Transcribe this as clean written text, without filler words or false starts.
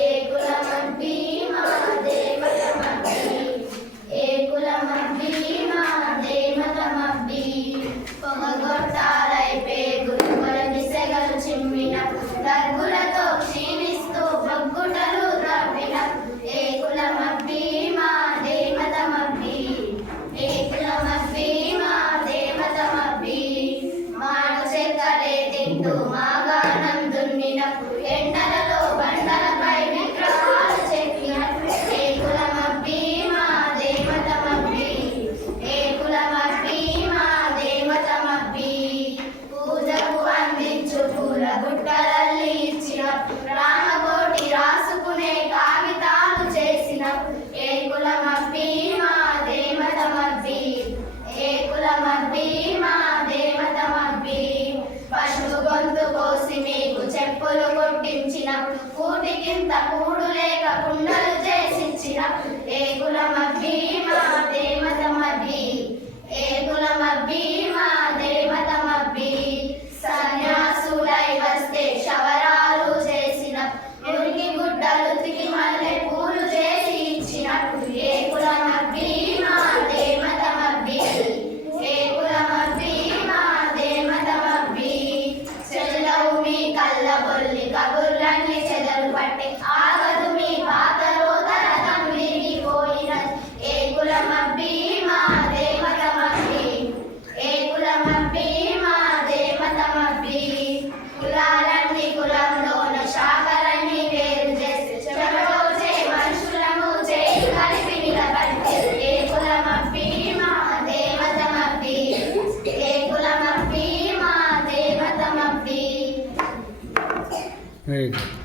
ఏ కులమబ్బి మా దేవతమబ్బి ఏ కులమబ్బి మా దేవతమబ్బి పొగగొట్టాలై పేగులు కొలది సెగలు చిమ్మిన దగ్గులతో క్షీణిస్తూ బొగ్గుటలు ద్రవ్విన ఏ కులమబ్బి మా దేవతమబ్బి ఏ కులమబ్బి మా దేవతమబ్బి మాడు చెక్కలే తింటూ మాగాణం దున్నినప్పుడు ఎండలలో బండలపై విగ్రహాలు చెక్కినప్పుడు ఏ కులమబ్బి మా దేవతమబ్బి ఏ కులమబ్బి మా దేవతమబ్బి పూజకు అందించు పూల గుట్టలల్లి ఇచ్చినప్పుడు రామకోటి రాసుకునే కాగితాలు చేసినప్పుడు ఏ కులమబ్బి మా దేవతమబ్బి ఏ కులమబ్బి మా దేవతమబ్బి పశువు గొంతు కోసి మీకు చెప్పులు కొట్టించినప్పుడు కూటికింత కూడు లేక కుండలు చేసిచ్చినప్పుడు ఏ కులమబ్బి మా దేవతమబ్బి ఏ కులమబ్బి మా దేవతమబ్బి సన్యాసులై వస్తే శవరాలు చేసిన మురికి గుడ్డలు ఉతికి మల్లె పూలు చేసి ఇచ్చినప్పుడు ఏ కులమబ్బి మా దేవతమబ్బి ఏ కులమబ్బి మా దేవతమబ్బి చెల్లవు మీ కళ్ళబొల్లి కబుర్లన్నీ చెదలు పట్టి ఆగదు మీ పాతలో తరగం విరిగిపోయినది ఏ కులమబ్బి మా దేవతమబ్బి ఏ కులమబ్బి మా దేవతమబ్బి కులాలన్నీ కులంలోన శాఖలన్నీ వేరు చేసి చెమటోచే మనుషులము చేయి కలిపి నిలబడితే ఏ కులమబ్బి మా దేవతమబ్బి ఏ కులమబ్బి మా దేవతమబ్బి వెరీ గుడ్.